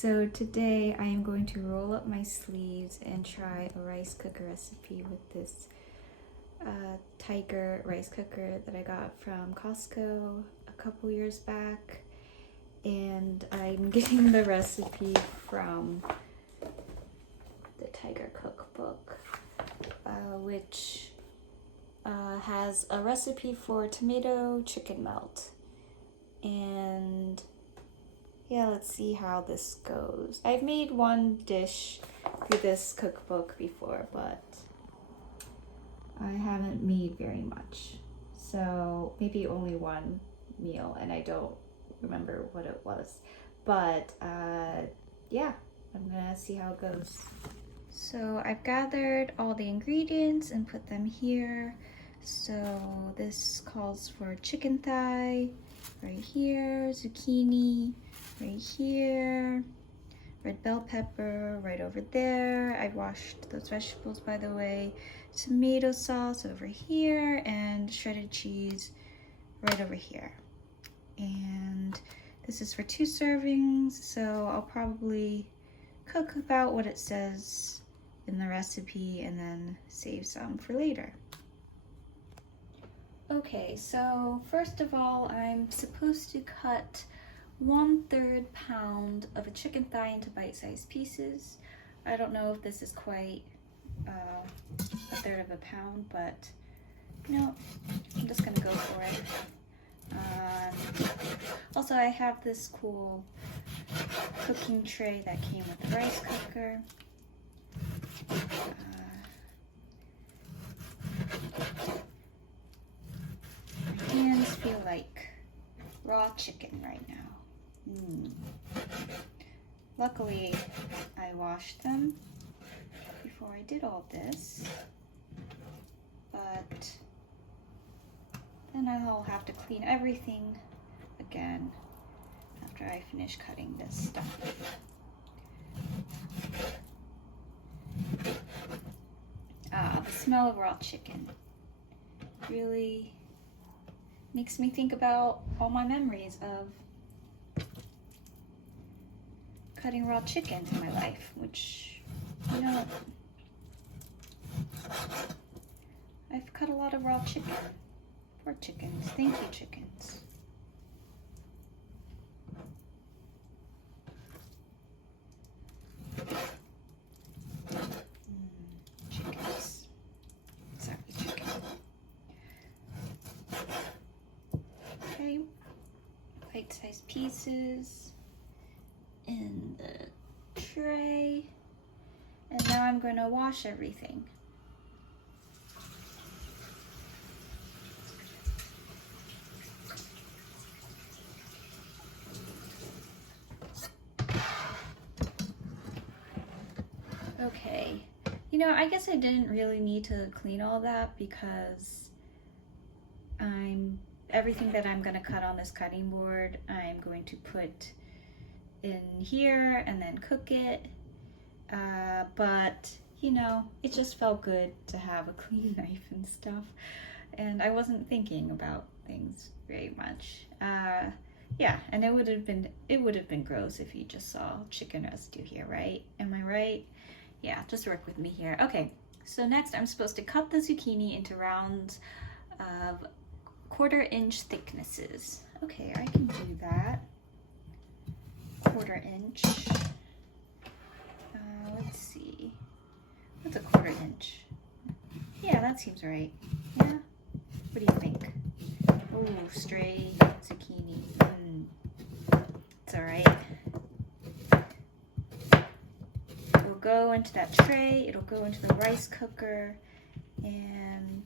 So today I am going to roll up my sleeves and try a rice cooker recipe with this Tiger rice cooker that I got from Costco a couple years back. And I'm getting the recipe from the Tiger cookbook, which has a recipe for tomato chicken melt. And yeah, let's see how this goes. I've made one dish through this cookbook before, but I haven't made very much. So maybe only one meal, and I don't remember what it was. But yeah, I'm gonna see how it goes. So I've gathered all the ingredients and put them here. So this calls for chicken thigh right here, zucchini right here, red bell pepper right over there. I washed those vegetables, by the way. Tomato sauce over here, and shredded cheese right over here. And this is for 2 servings, so I'll probably cook about what it says in the recipe and then save some for later. Okay, so first of all, I'm supposed to cut 1/3 pound of a chicken thigh into bite-sized pieces. I don't know if this is quite 1/3 of a pound, but no, I'm just gonna go for it. Also, I have this cool cooking tray that came with the rice cooker. My hands feel like raw chicken right now. Luckily, I washed them before I did all this, but then I'll have to clean everything again after I finish cutting this stuff. The smell of raw chicken really makes me think about all my memories of cutting raw chicken in my life, which, you know, I've cut a lot of raw chicken. Poor chickens. Thank you, chickens. Chickens. Sorry, chicken. Okay. Bite-sized pieces in the tray. And now I'm going to wash everything. Okay, you know, I guess I didn't really need to clean all that because everything that I'm gonna cut on this cutting board, I'm going to put in here and then cook it. But, you know, it just felt good to have a clean knife and stuff. And I wasn't thinking about things very much. Yeah, and it would have been gross if you just saw chicken residue here, right? Am I right? Yeah, just work with me here. Okay, so next I'm supposed to cut the zucchini into rounds of 1/4 inch thicknesses. Okay, I can do that. 1/4 inch. Let's see. What's a 1/4 inch? Yeah, that seems right. Yeah? What do you think? Oh, stray zucchini. It's all right. It'll go into that tray. It'll go into the rice cooker, and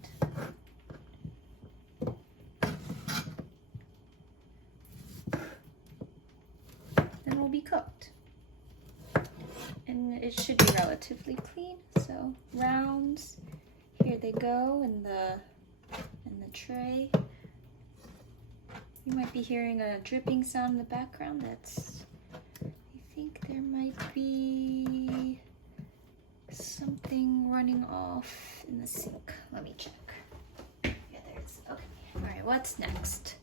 then it'll be cooked. And it should be relatively clean. So rounds. Here they go in the tray. You might be hearing a dripping sound in the background. I think there might be something running off in the sink. Let me check. Yeah, there is. Okay. All right, what's next?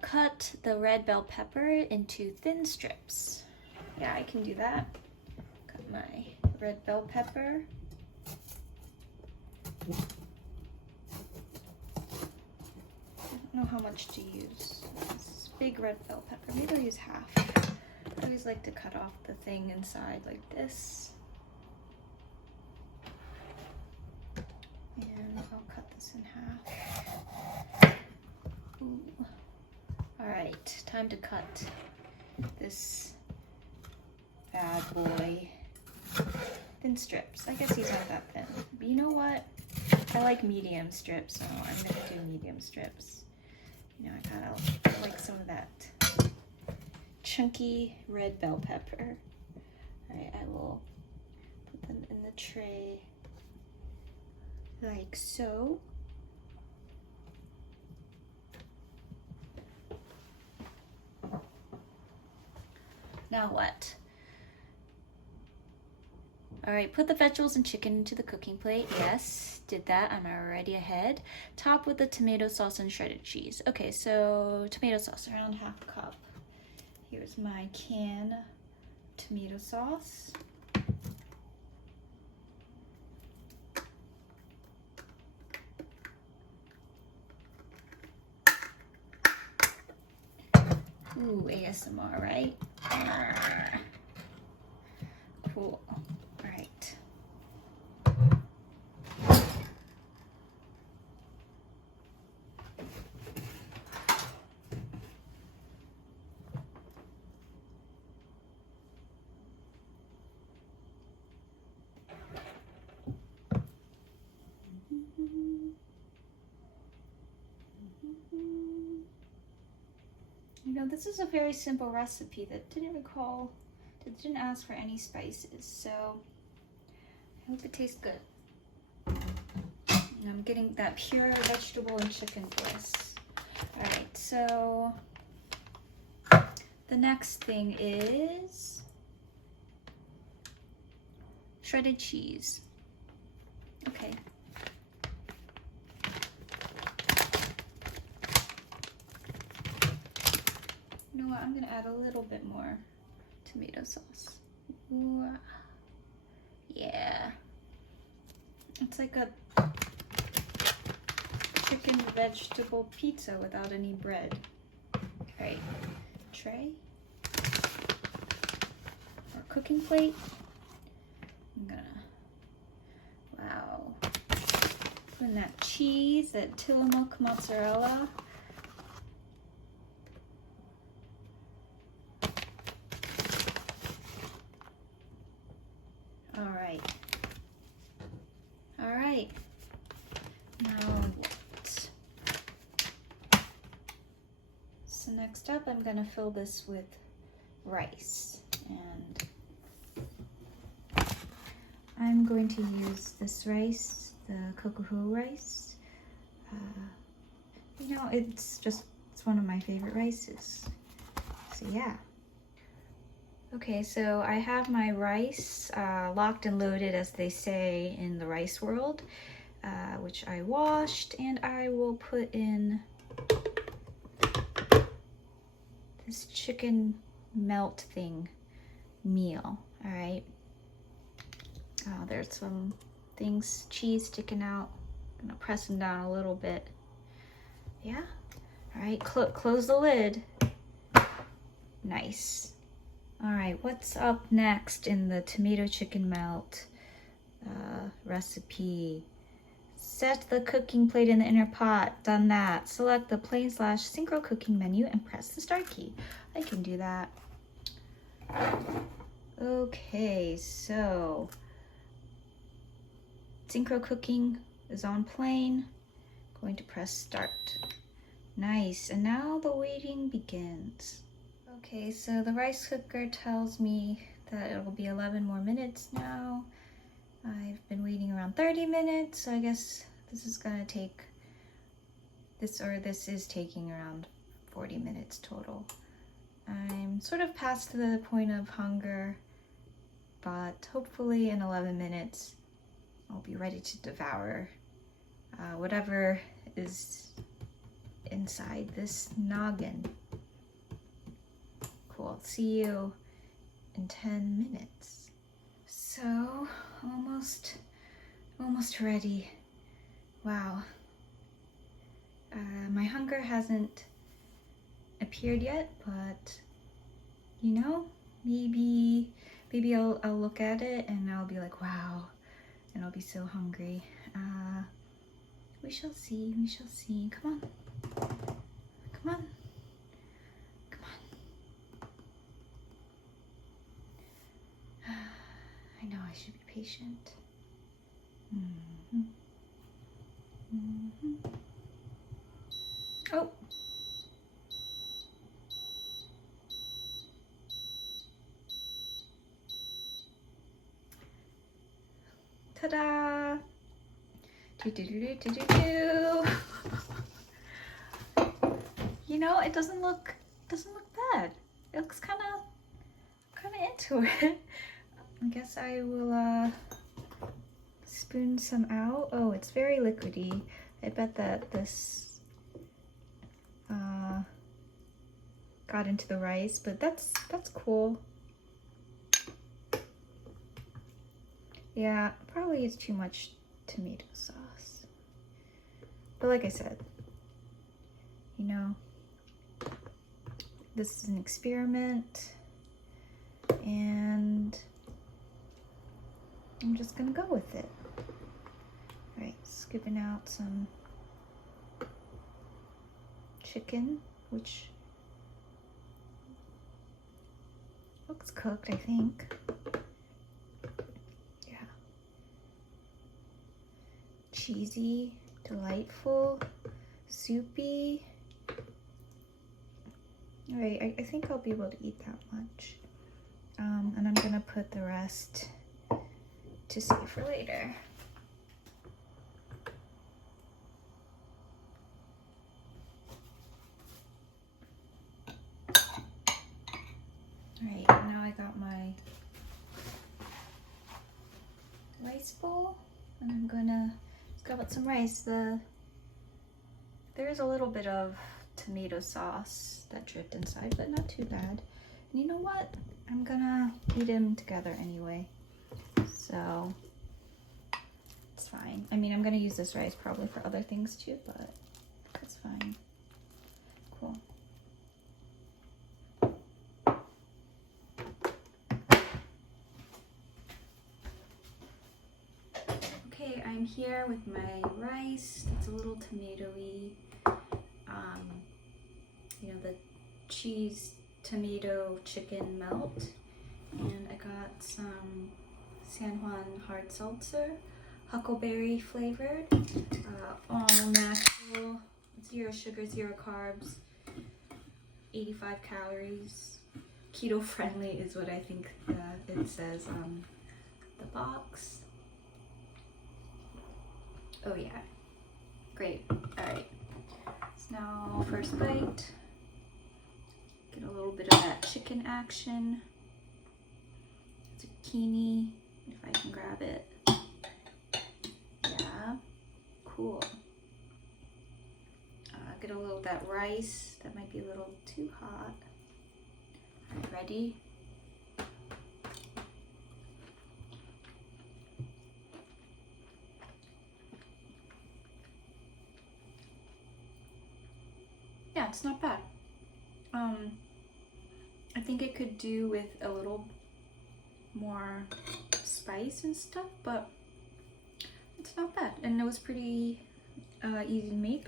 cut the red bell pepper into thin strips. Yeah, I can do that. Got my red bell pepper. I don't know how much to use. This big red bell pepper. Maybe I'll use half. I always like to cut off the thing inside like this. And I'll cut this in half. Ooh. All right, time to cut this bad boy thin strips. I guess these aren't that thin. But you know what? I like medium strips, so I'm gonna do medium strips. You know, I like some of that chunky red bell pepper. All right, I will put them in the tray like so. Now what? All right, put the vegetables and chicken into the cooking plate. Yes, did that. I'm already ahead. Top with the tomato sauce and shredded cheese. Okay, so tomato sauce, around half a cup. Here's my can tomato sauce. Ooh, ASMR, right? Cool. All right. You know, this is a very simple recipe that didn't ask for any spices, so I hope it tastes good. And I'm getting that pure vegetable and chicken bliss. All right, so the next thing is shredded cheese. Okay. You know what, I'm gonna add a little bit more tomato sauce. Ooh. Yeah. It's like a chicken vegetable pizza without any bread. Okay, tray or cooking plate. I'm gonna, wow. Put in that cheese, that Tillamook mozzarella. All right. Now what? So next up, I'm gonna fill this with rice, and I'm going to use this rice, the kokoho rice. You know, it's one of my favorite rices. So yeah. Okay, so I have my rice locked and loaded, as they say in the rice world, which I washed, and I will put in this chicken melt thing meal. All right. There's some things, cheese sticking out. I'm gonna press them down a little bit. Yeah. All right, close the lid. Nice. All right, what's up next in the tomato chicken melt recipe? Set the cooking plate in the inner pot. Done that. Select the plain/synchro cooking menu and press the start key. I can do that. Okay, so synchro cooking is on plain. Going to press start. Nice, and now the waiting begins. Okay, so the rice cooker tells me that it will be 11 more minutes now. I've been waiting around 30 minutes, so I guess this is gonna take, this is taking around 40 minutes total. I'm sort of past the point of hunger, but hopefully in 11 minutes, I'll be ready to devour whatever is inside this noggin. Cool. See you in 10 minutes. So almost ready. Wow. My hunger hasn't appeared yet, but you know, maybe I'll look at it and I'll be like, wow, and I'll be so hungry. We shall see, we shall see. Come on, come on, come on. I know I should be patient. Oh. Ta-da! Do-do-do-do-do-do. You know, it doesn't look bad. It looks kind of into it. I guess I will spoon some out. Oh, it's very liquidy. I bet that this got into the rice, but that's cool. Yeah, probably is too much tomato sauce. But like I said, you know, this is an experiment and I'm just gonna go with it. All right, scooping out some chicken, which looks cooked, I think. Yeah. Cheesy, delightful, soupy. All right, I think I'll be able to eat that much. And I'm gonna put the rest to save for later. Alright, now I got my rice bowl and I'm gonna scrub out some rice. There is a little bit of tomato sauce that dripped inside, but not too bad. And you know what? I'm gonna eat them together anyway, so it's fine. I mean, I'm gonna use this rice probably for other things too, but that's fine. Cool. Okay, I'm here with my rice. It's a little tomatoey. You know, the cheese, tomato, chicken melt. And I got some San Juan hard seltzer, huckleberry flavored, all natural, 0 sugar, 0 carbs, 85 calories. Keto friendly is what I think it says on the box. Oh yeah, great. All right, so now first bite. Get a little bit of that chicken action. Zucchini, if I can grab it. Yeah, cool. Get a little of that rice. That might be a little too hot. All right, ready? Yeah, it's not bad. I think it could do with a little more spice and stuff, but it's not bad. And it was pretty easy to make.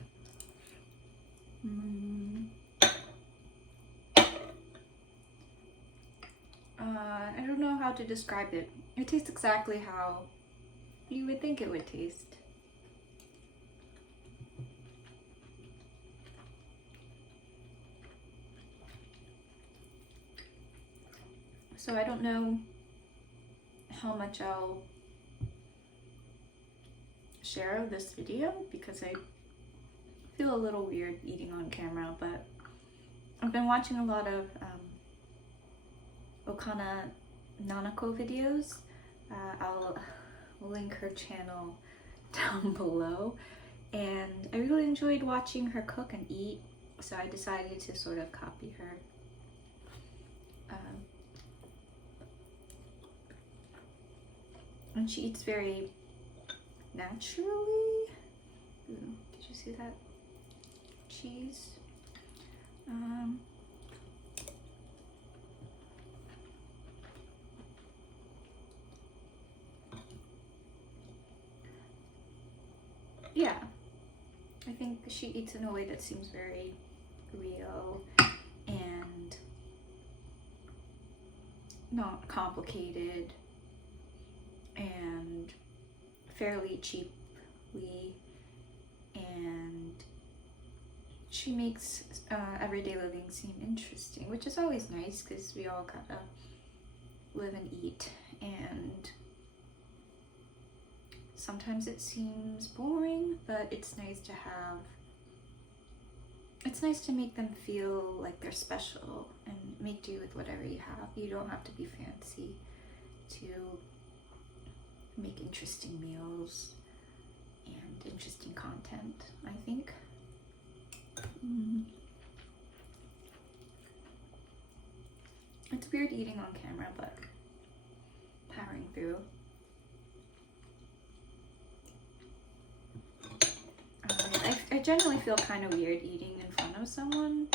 I don't know how to describe it. It tastes exactly how you would think it would taste. So I don't know how much I'll share of this video because I feel a little weird eating on camera, but I've been watching a lot of Okana Nanako videos. I'll link her channel down below, and I really enjoyed watching her cook and eat, so I decided to sort of copy her. And she eats very naturally. Ooh, did you see that cheese? Yeah, I think she eats in a way that seems very real and not complicated and fairly cheaply, and she makes everyday living seem interesting, which is always nice because we all gotta live and eat, and sometimes it seems boring, but it's nice to make them feel like they're special and make do with whatever you have. You don't have to be fancy to make interesting meals and interesting content, I think. It's weird eating on camera, but powering through. I generally feel kind of weird eating in front of someone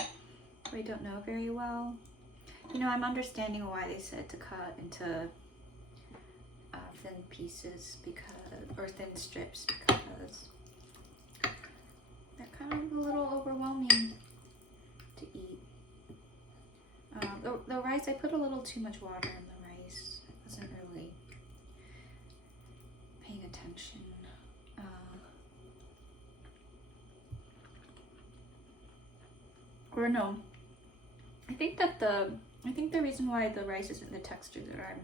who I don't know very well. You know, I'm understanding why they said to cut into thin pieces or thin strips, because they're kind of a little overwhelming to eat. The rice, I put a little too much water in the rice. I wasn't really paying attention. Or no, I think the reason why the rice isn't the texture that I'm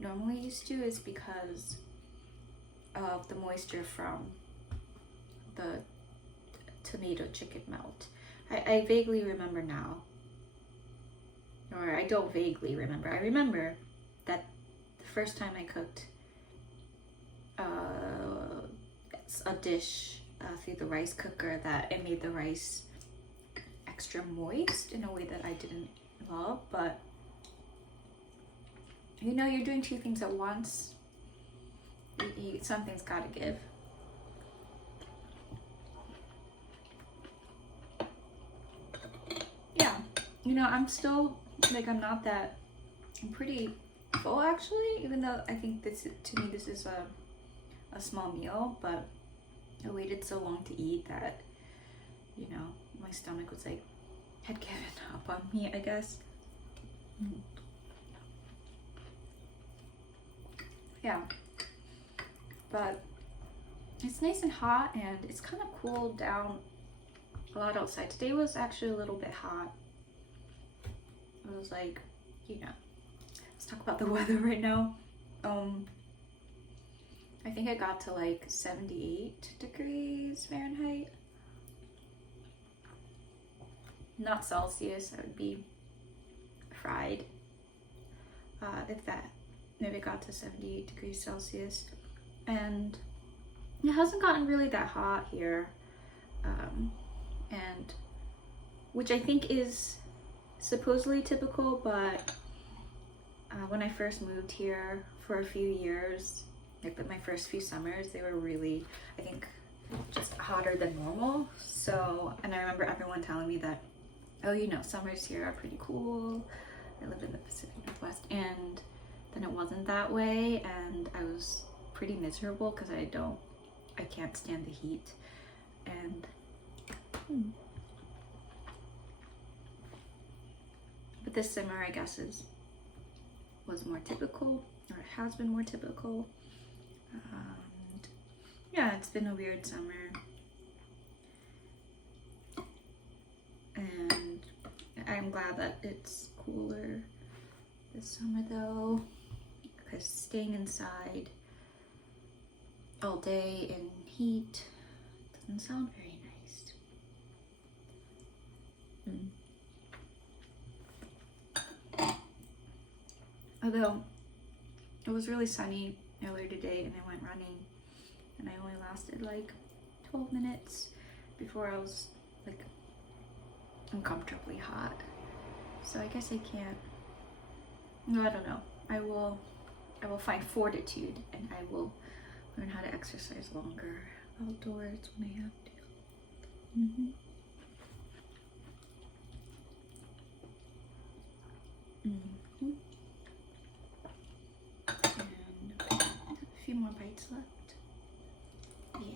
normally used to is because of the moisture from the tomato chicken melt. I vaguely remember now, or I don't vaguely remember. I remember that the first time I cooked a dish through the rice cooker, that it made the rice extra moist in a way that I didn't love, but you know, you're doing two things at once. Something's gotta give. Yeah, you know, I'm still like, I'm pretty full actually, even though I think this is a small meal, but I waited so long to eat that, you know, my stomach was like, had given up on me, I guess. Yeah, but it's nice and hot, and it's kind of cooled down a lot outside. Today was actually a little bit hot. It was like, you know, let's talk about the weather right now. I think it got to like 78 degrees Fahrenheit. Not Celsius, that would be fried. If it got to 78 degrees Celsius. And it hasn't gotten really that hot here. And which I think is supposedly typical, but when I first moved here for a few years, like my first few summers, they were really, I think, just hotter than normal. So, and I remember everyone telling me that, oh, you know, summers here are pretty cool. I live in the Pacific Northwest, and then it wasn't that way, and I was pretty miserable because I can't stand the heat. And but this summer, I guess, was more typical, or it has been more typical. And yeah, it's been a weird summer. And I'm glad that it's cooler this summer though, because staying inside all day in heat doesn't sound very nice. Although it was really sunny earlier today, and I went running, and I only lasted like 12 minutes before I was like uncomfortably hot. So I guess I can't. No, I don't know. I will find fortitude and I will learn how to exercise longer outdoors when I have to. And a few more bites left. Yeah.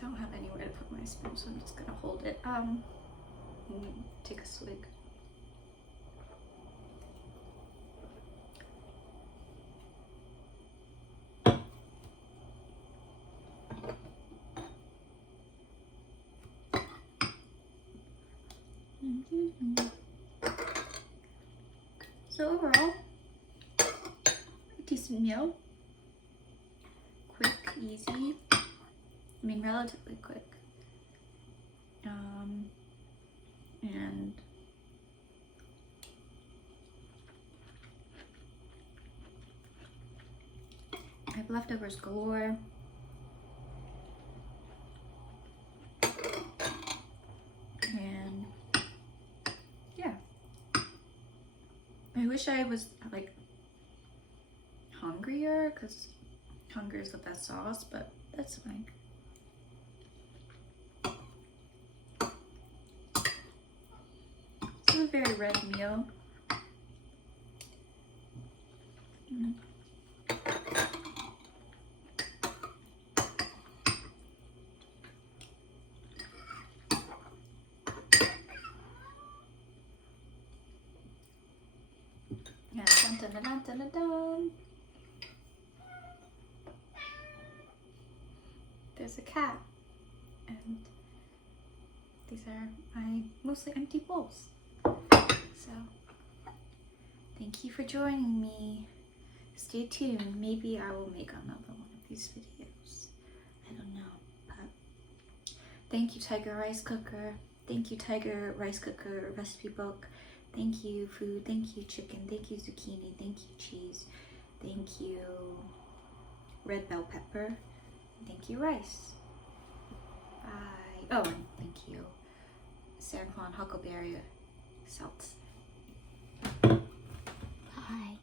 Don't have anywhere to put my spoon, so I'm just gonna hold it. Take a swig. So overall, a decent meal. Quick, easy. I mean, relatively quick. And I have leftovers galore. And yeah, I wish I was like hungrier, because hunger is the best sauce, but that's fine. This is a very red meal. Yeah, dun, dun, dun, dun, dun, dun. There's a cat, and these are my mostly empty bowls. So, thank you for joining me. Stay tuned. Maybe I will make another one of these videos. I don't know, but thank you, Tiger Rice Cooker. Thank you, Tiger Rice Cooker recipe book. Thank you, food. Thank you, chicken. Thank you, zucchini. Thank you, cheese. Thank you, red bell pepper. Thank you, rice. Bye. Oh, and thank you, San Juan huckleberry salt. Bye.